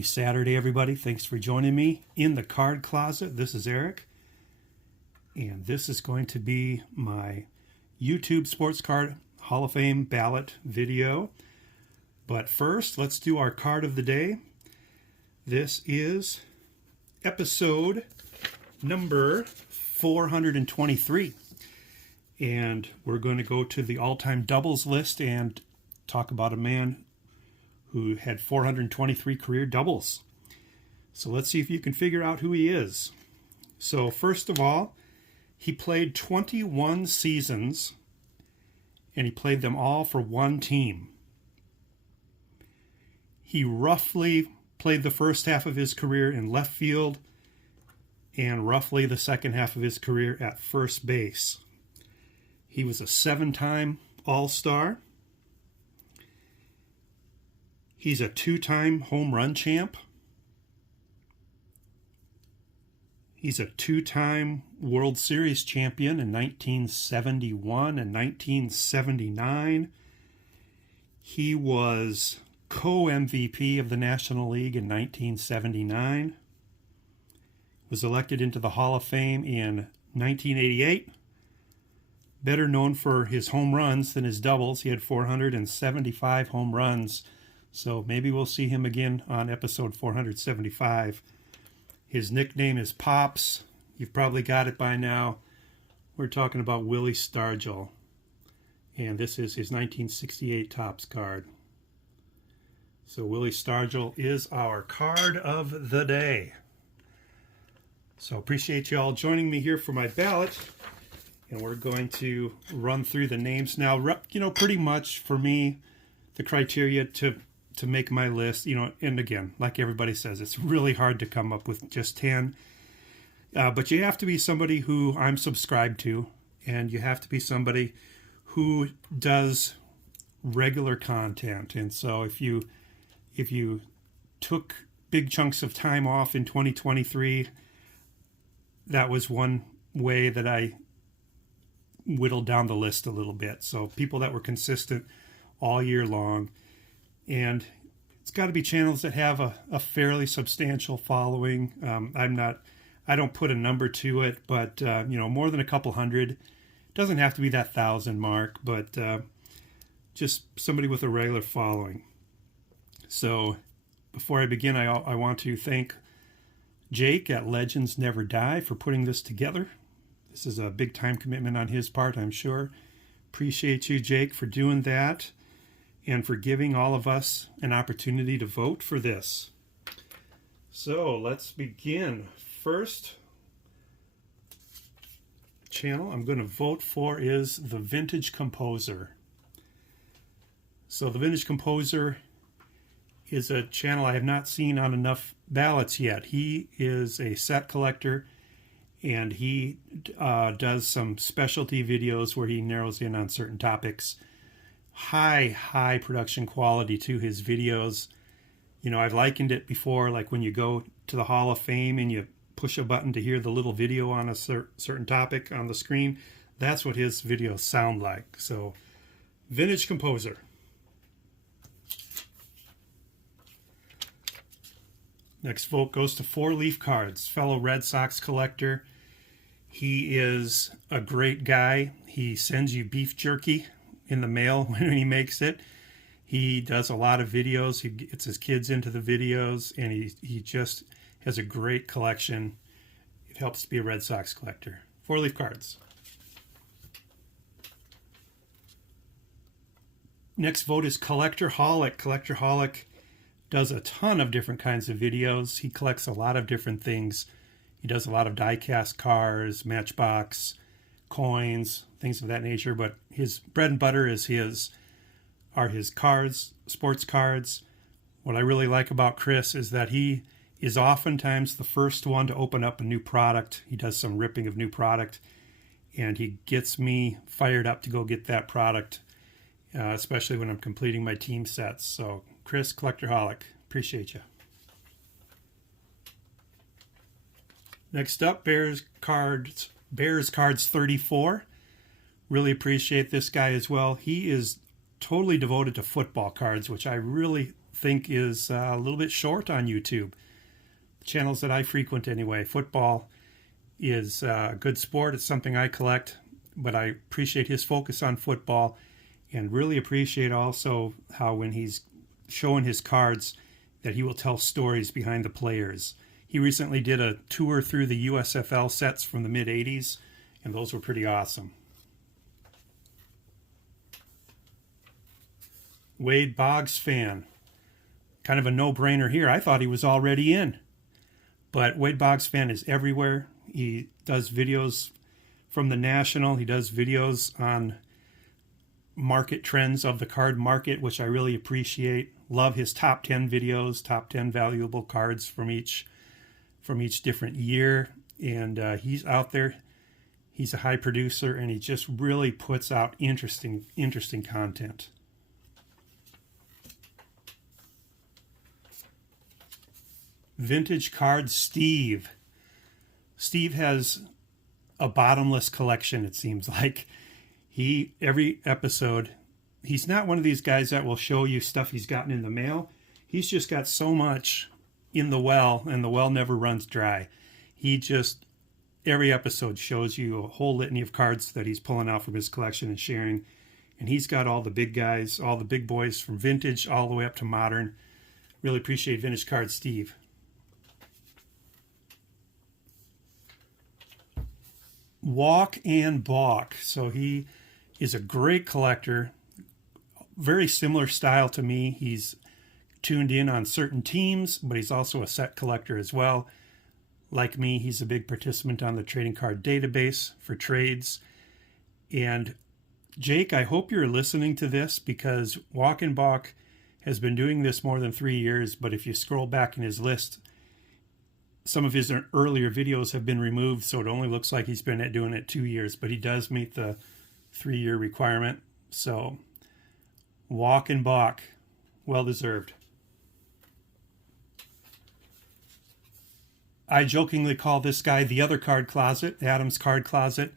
Happy Saturday, everybody. Thanks for joining me in the card closet. This is Eric, and this is going to be my YouTube Sports Card Hall of Fame ballot video. But first, let's do our card of the day. This is episode number 423, and we're going to go to the all-time doubles list and talk about a man who had 423 career doubles. So let's see if you can figure out who he is. So first of all, he played 21 seasons, and he played them all for one team. He roughly played the first half of his career in left field and roughly the second half of his career at first base. He was a 7-time All-Star. He's a 2-time home run champ. He's a 2-time World Series champion in 1971 and 1979. He was co-MVP of the National League in 1979. Was elected into the Hall of Fame in 1988. Better known for his home runs than his doubles. He had 475 home runs. So maybe we'll see him again on episode 475. His nickname is Pops. You've probably got it by now. We're talking about Willie Stargell. And this is his 1968 Topps card. So Willie Stargell is our card of the day. So appreciate you all joining me here for my ballot. And we're going to run through the names now. Pretty much for me, the criteria to make my list, and again, like everybody says, it's really hard to come up with just 10. But you have to be somebody who I'm subscribed to, and you have to be somebody who does regular content. And so if you took big chunks of time off in 2023, that was one way that I whittled down the list a little bit. So people that were consistent all year long. And it's got to be channels that have a fairly substantial following. I don't put a number to it, but more than a couple hundred. It doesn't have to be that 1,000 mark, but just somebody with a regular following. So before I begin, I want to thank Jake at Legends Never Die for putting this together. This is a big time commitment on his part, I'm sure. Appreciate you, Jake, for doing that and for giving all of us an opportunity to vote for this. So let's begin. First channel I'm going to vote for is the Vintage Composer. So the Vintage Composer is a channel I have not seen on enough ballots yet. He is a set collector, and he does some specialty videos where he narrows in on certain topics. High production quality to his videos. I've likened it before, like when you go to the Hall of Fame and you push a button to hear the little video on a certain topic on the screen. That's what his videos sound like. So, Vintage Composer. Next vote goes to Four Leaf Cards, fellow Red Sox collector. He is a great guy. He sends you beef jerky in the mail when he makes it. He does a lot of videos. He gets his kids into the videos, and he just has a great collection. It helps to be a Red Sox collector. Four Leaf Cards. Next vote is Collectorholic. Collectorholic does a ton of different kinds of videos. He collects a lot of different things. He does a lot of die-cast cars, Matchbox, coins, things of that nature. But his bread and butter is his cards, sports cards. What I really like about Chris is that he is oftentimes the first one to open up a new product. He does some ripping of new product, and he gets me fired up to go get that product, especially when I'm completing my team sets. So, Chris, Collectorholic, appreciate you. Next up, Bears Cards 34. Really appreciate this guy as well. He is totally devoted to football cards, which I really think is a little bit short on YouTube. Channels that I frequent anyway. Football is a good sport. It's something I collect, but I appreciate his focus on football, and really appreciate also how when he's showing his cards that he will tell stories behind the players. He recently did a tour through the USFL sets from the mid-'80s, and those were pretty awesome. Wade Boggs fan. Kind of a no-brainer here. I thought he was already in. But Wade Boggs fan is everywhere. He does videos from the National. He does videos on market trends of the card market, which I really appreciate. Love his top 10 videos, top 10 valuable cards from each different year. And he's out there. He's a high producer, and he just really puts out interesting content. Vintage Cards Steve. Steve has a bottomless collection, it seems like. Every episode, he's not one of these guys that will show you stuff he's gotten in the mail. He's just got so much in the well, and the well never runs dry. Every episode shows you a whole litany of cards that he's pulling out from his collection and sharing. And he's got all the big guys, all the big boys from vintage all the way up to modern. Really appreciate Vintage Cards Steve. Walk and Balk. So he is a great collector, very similar style to me. He's tuned in on certain teams, but he's also a set collector as well. Like me, he's a big participant on the trading card database for trades. And Jake, I hope you're listening to this, because Walk and Balk has been doing this more than 3 years, but if you scroll back in his list, some of his earlier videos have been removed, so it only looks like he's been doing it 2 years, but he does meet the 3-year requirement. So, Walk and Balk, well deserved. I jokingly call this guy the other card closet, Adam's card closet.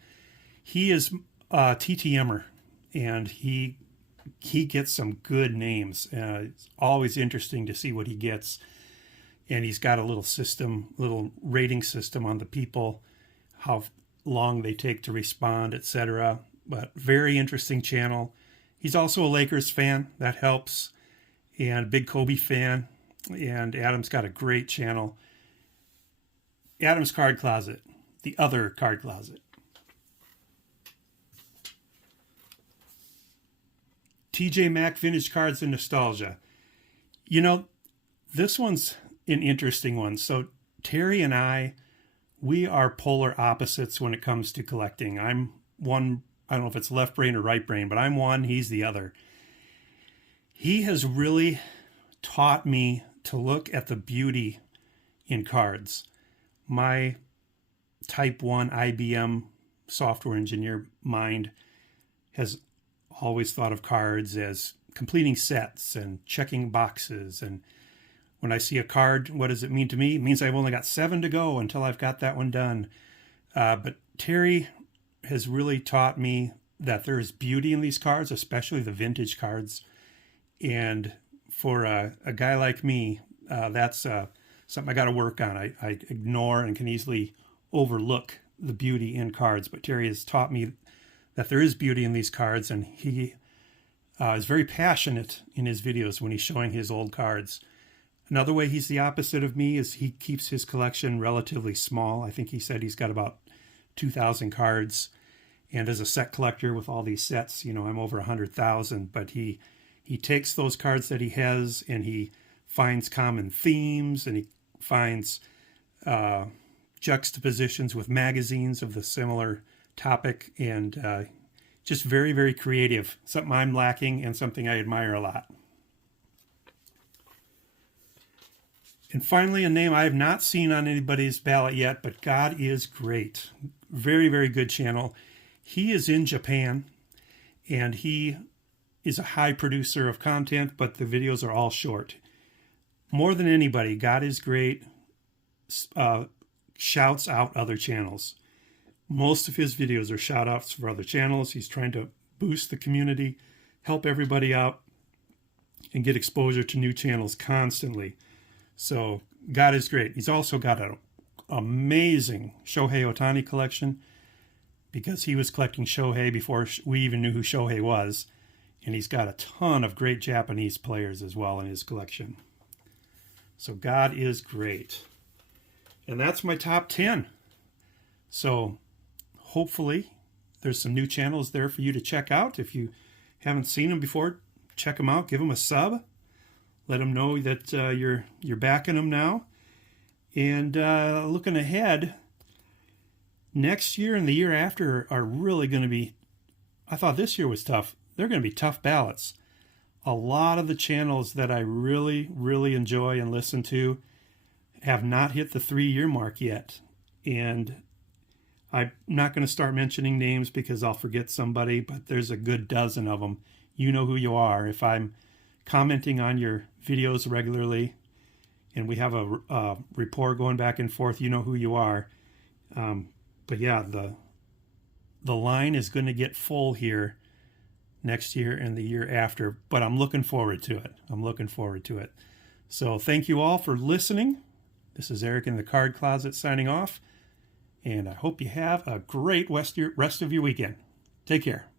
He is a TTMer, and he gets some good names. It's always interesting to see what he gets. And he's got a little rating system on the people, how long they take to respond, etc. But very interesting channel. He's also a Lakers fan. That helps. And big Kobe fan. And Adam's got a great channel. Adam's Card Closet. The other card closet. TJ Maxx Vintage Cards and Nostalgia. You know, this one's an interesting one. So Terry and we are polar opposites when it comes to collecting. I'm one, I don't know if it's left brain or right brain, but I'm one, he's the other. He has really taught me to look at the beauty in cards. My type 1 IBM software engineer mind has always thought of cards as completing sets and checking boxes. And when I see a card, what does it mean to me? It means I've only got 7 to go until I've got that one done. But Terry has really taught me that there is beauty in these cards, especially the vintage cards. And for a guy like me, that's something I got to work on. I ignore and can easily overlook the beauty in cards. But Terry has taught me that there is beauty in these cards, and he is very passionate in his videos when he's showing his old cards. Another way he's the opposite of me is he keeps his collection relatively small. I think he said he's got about 2,000 cards. And as a set collector with all these sets, I'm over 100,000. But he takes those cards that he has and he finds common themes, and he finds juxtapositions with magazines of the similar topic, and just very, very creative. Something I'm lacking and something I admire a lot. And finally, a name I have not seen on anybody's ballot yet, but God is great. Very, very good channel. He is in Japan, and he is a high producer of content, but the videos are all short. More than anybody, God is great shouts out other channels. Most of his videos are shout outs for other channels. He's trying to boost the community, help everybody out. and get exposure to new channels constantly. So God is great. He's also got an amazing Shohei Ohtani collection, because he was collecting Shohei before we even knew who Shohei was. And he's got a ton of great Japanese players as well in his collection. So God is great. And that's my top 10. So hopefully there's some new channels there for you to check out. If you haven't seen them before, check them out. Give them a sub. Let them know that you're backing them now. And looking ahead, next year and the year after are really going to be, I thought this year was tough. They're going to be tough ballots. A lot of the channels that I really, really enjoy and listen to have not hit the 3-year mark yet. And I'm not going to start mentioning names because I'll forget somebody, but there's a good dozen of them. You know who you are. If I'm commenting on your videos regularly and we have a rapport going back and forth, you know who you are. But yeah, the line is going to get full here next year and the year after, but I'm looking forward to it. So thank you all for listening. This is Eric in the Card Closet signing off, and I hope you have a great rest of your weekend. Take care.